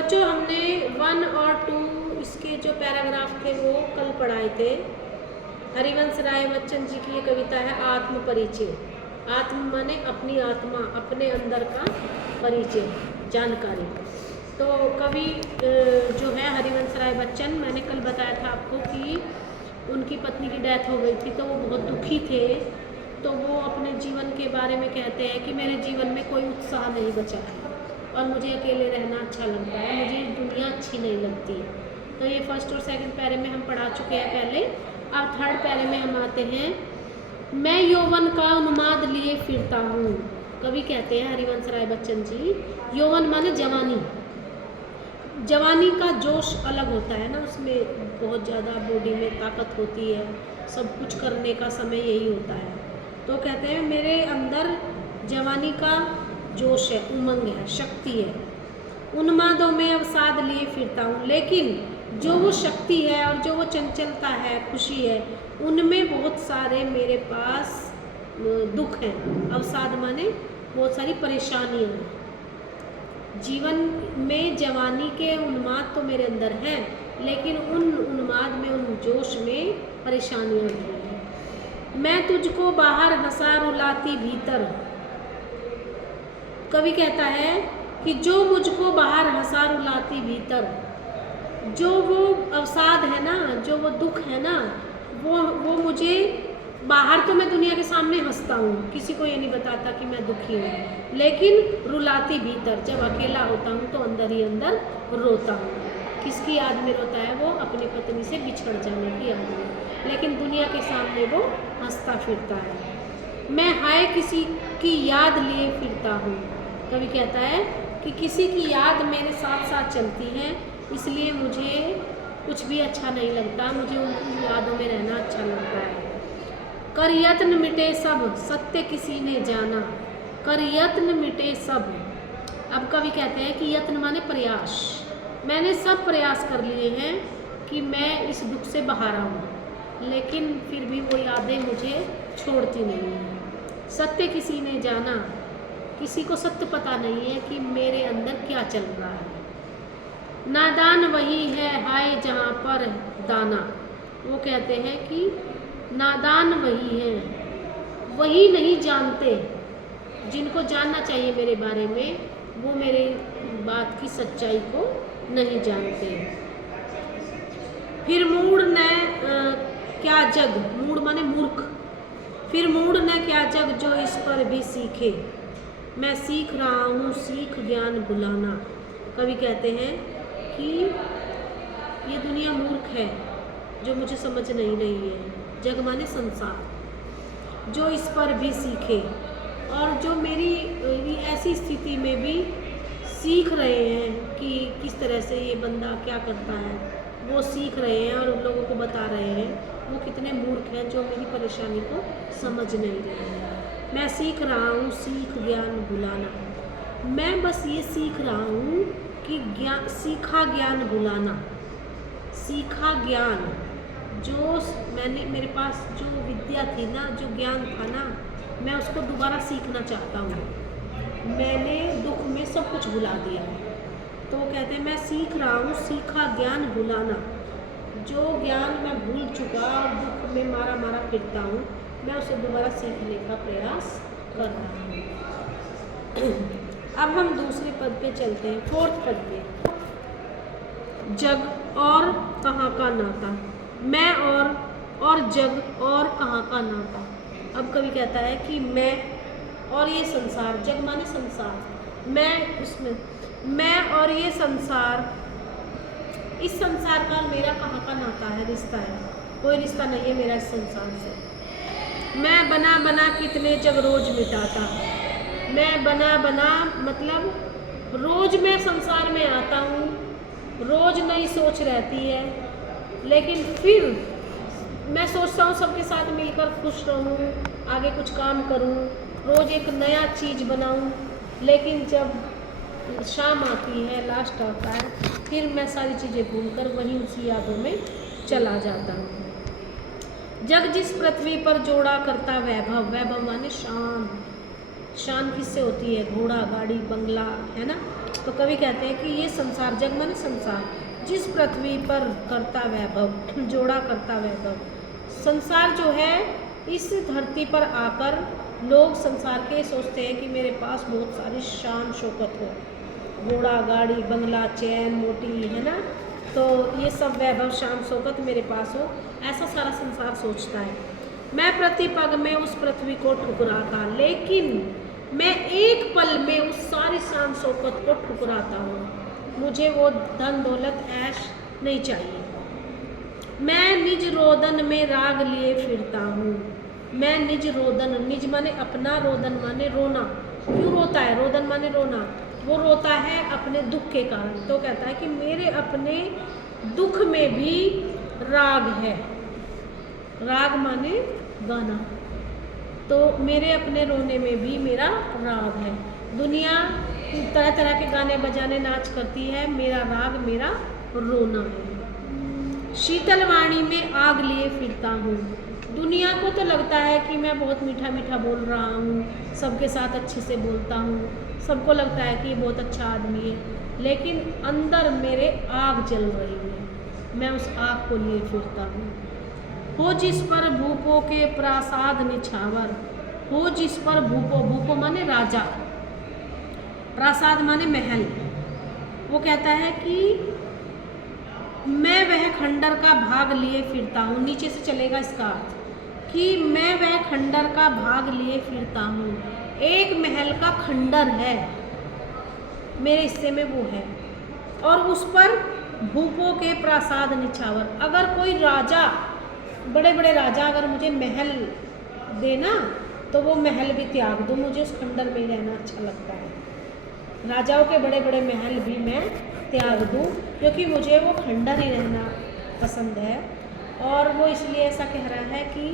बच्चों हमने 1 और 2 इसके जो पैराग्राफ थे वो कल पढ़ाए थे। हरिवंश राय बच्चन जी की ये कविता है आत्म परिचय। आत्म माने अपनी आत्मा, अपने अंदर का परिचय, जानकारी। तो कवि जो है हरिवंश राय बच्चन, मैंने कल बताया था आपको कि उनकी पत्नी की डेथ हो गई थी तो वो बहुत दुखी थे। तो वो अपने जीवन के बारे में कहते हैं कि मेरे जीवन में कोई उत्साह नहीं बचा है और मुझे अकेले रहना अच्छा लगता है, मुझे दुनिया अच्छी नहीं लगती। तो ये फर्स्ट और सेकंड पैरे में हम पढ़ा चुके हैं पहले। अब थर्ड पैरे में हम आते हैं। मैं यौवन का उन्माद लिए फिरता हूँ। कवि कहते हैं हरिवंश राय बच्चन जी, यौवन माने जवानी। जवानी का जोश अलग होता है ना, उसमें बहुत ज़्यादा बॉडी में ताकत होती है, सब कुछ करने का समय यही होता है। तो कहते हैं मेरे अंदर जवानी का जोश है, उमंग है, शक्ति है। उन्मादों में अवसाद लिए फिरता हूँ, लेकिन जो वो शक्ति है और जो वो चंचलता है, खुशी है, उनमें बहुत सारे मेरे पास दुख हैं। अवसाद माने बहुत सारी परेशानियाँ हैं। जीवन में जवानी के उन्माद तो मेरे अंदर हैं, लेकिन उन उन्माद में, उन जोश में परेशानियाँ भी हैं। मैं तुझको बाहर हंसा रुलाती भीतर। कवि कहता है कि जो मुझको बाहर हंसा रुलाती भीतर, जो वो अवसाद है ना, जो वो दुख है ना, वो मुझे बाहर तो मैं दुनिया के सामने हंसता हूँ, किसी को ये नहीं बताता कि मैं दुखी हूँ, लेकिन रुलाती भीतर, जब अकेला होता हूँ तो अंदर ही अंदर रोता हूँ। किसकी याद में रोता है? वो अपनी पत्नी से बिछड़ जाने की याद में, लेकिन दुनिया के सामने वो हंसता फिरता है। मैं हाय किसी की याद लिए फिरता हूँ। कवि कहता है कि किसी की याद मेरे साथ साथ चलती है, इसलिए मुझे कुछ भी अच्छा नहीं लगता, मुझे उनकी यादों में रहना अच्छा लगता है। कर यत्न मिटे सब, सत्य किसी ने जाना। कर यत्न मिटे सब। अब कवि कहते हैं कि यत्न माने प्रयास। मैंने सब प्रयास कर लिए हैं कि मैं इस दुख से बाहर आऊँ, लेकिन फिर भी वो यादें मुझे छोड़ती नहीं हैं। सत्य किसी ने जाना, किसी को सत्य पता नहीं है कि मेरे अंदर क्या चल रहा है। नादान वही है हाय जहाँ पर दाना। वो कहते हैं कि नादान वही है, वही नहीं जानते, जिनको जानना चाहिए मेरे बारे में, वो मेरे बात की सच्चाई को नहीं जानते। फिर मूढ़ न क्या जग, मूढ़ माने मूर्ख। फिर मूढ़ न क्या जग जो इस पर भी सीखे। मैं सीख रहा हूँ सीख ज्ञान भुलाना। कवि कहते हैं कि ये दुनिया मूर्ख है जो मुझे समझ नहीं रही है। जग माने संसार, जो इस पर भी सीखे, और जो मेरी ऐसी स्थिति में भी सीख रहे हैं कि किस तरह से ये बंदा क्या करता है, वो सीख रहे हैं और उन लोगों को बता रहे हैं वो कितने मूर्ख हैं जो मेरी परेशानी को समझ नहीं रहे हैं। मैं सीख रहा हूँ सीख ज्ञान भुलाना। मैं बस ये सीख रहा हूँ कि ज्ञान, सीखा ज्ञान भुलाना। सीखा ज्ञान, जो मैंने, मेरे पास जो विद्या थी ना, जो ज्ञान था ना, मैं उसको दोबारा सीखना चाहता हूँ। मैंने दुख में सब कुछ भुला दिया है। तो वो कहते हैं मैं सीख रहा हूँ सीखा ज्ञान भुलाना। जो ज्ञान मैं भूल चुका और दुख में मारा मारा फिरता हूँ, मैं उसे दोबारा सीखने का प्रयास कर रहा हूँ। अब हम दूसरे पद पे चलते हैं, फोर्थ पद पे। जग और कहाँ का नाता। मैं और जग और कहाँ का नाता। अब कवि कहता है कि मैं और ये संसार, जग माने संसार, मैं उसमें, मैं और ये संसार, इस संसार का मेरा कहाँ का नाता है, रिश्ता है? कोई रिश्ता नहीं है मेरा इस संसार से। मैं बना बना कितने जग रोज मिटाता। मैं बना बना मतलब रोज मैं संसार में आता हूँ, रोज नई सोच रहती है, लेकिन फिर मैं सोचता हूँ सबके साथ मिलकर खुश रहूँ, आगे कुछ काम करूँ, रोज एक नया चीज़ बनाऊँ, लेकिन जब शाम आती है, लास्ट आता है, फिर मैं सारी चीज़ें भूलकर वहीं उसी यादों में चला जाता हूँ। जग जिस पृथ्वी पर जोड़ा करता वैभव, वैभव माने शान। शान किससे होती है? घोड़ा, गाड़ी, बंगला, है ना, तो कवि कहते हैं कि ये संसार, जग माने संसार, जिस पृथ्वी पर करता वैभव, जोड़ा करता वैभव। संसार जो है, इस धरती पर आकर लोग संसार के सोचते हैं कि मेरे पास बहुत सारी शान शौकत हो, घोड़ा गाड़ी बंगला चैन मोटी, है ना, तो ये सब वैभव शान शौकत मेरे पास हो, ऐसा सारा संसार सोचता है। मैं प्रति पग में उस पृथ्वी को ठुकराता, लेकिन मैं एक पल में उस सारी शान शौकत को ठुकराता हूँ। मुझे वो धन दौलत ऐश नहीं चाहिए। मैं निज रोदन में राग लिए फिरता हूँ। मैं निज रोदन, निज माने अपना, रोदन माने रोना। क्यों रोता है? रोदन माने रोना। वो रोता है अपने दुख के कारण। तो कहता है कि मेरे अपने दुख में भी राग है। राग माने गाना। तो मेरे अपने रोने में भी मेरा राग है। दुनिया तरह तरह के गाने बजाने नाच करती है, मेरा राग मेरा रोना है। शीतल वाणी में आग लिए फिरता हूँ। दुनिया को तो लगता है कि मैं बहुत मीठा मीठा बोल रहा हूँ, सबके साथ अच्छे से बोलता हूँ, सबको लगता है कि ये बहुत अच्छा आदमी है, लेकिन अंदर मेरे आग जल रही है, मैं उस आग को लिए फिरता हूँ। हो जिस पर भूपों के प्रासाद निछावर, हो जिस पर भूपो, भूपो माने राजा, प्रासाद माने महल। वो कहता है कि मैं वह खंडर का भाग लिए फिरता हूँ। नीचे से चलेगा इसका अर्थ कि मैं वह खंडर का भाग लिए फिरता हूँ। एक महल का खंडर है, मेरे हिस्से में वो है, और उस पर भूपों के प्रासाद निछावर। अगर कोई राजा, बड़े बड़े राजा अगर मुझे महल देना तो वो महल भी त्याग दूँ, मुझे उस खंडर में ही रहना अच्छा लगता है। राजाओं के बड़े बड़े महल भी मैं त्याग दूँ, क्योंकि मुझे वो खंडर ही रहना पसंद है। और वो इसलिए ऐसा कह रहा है कि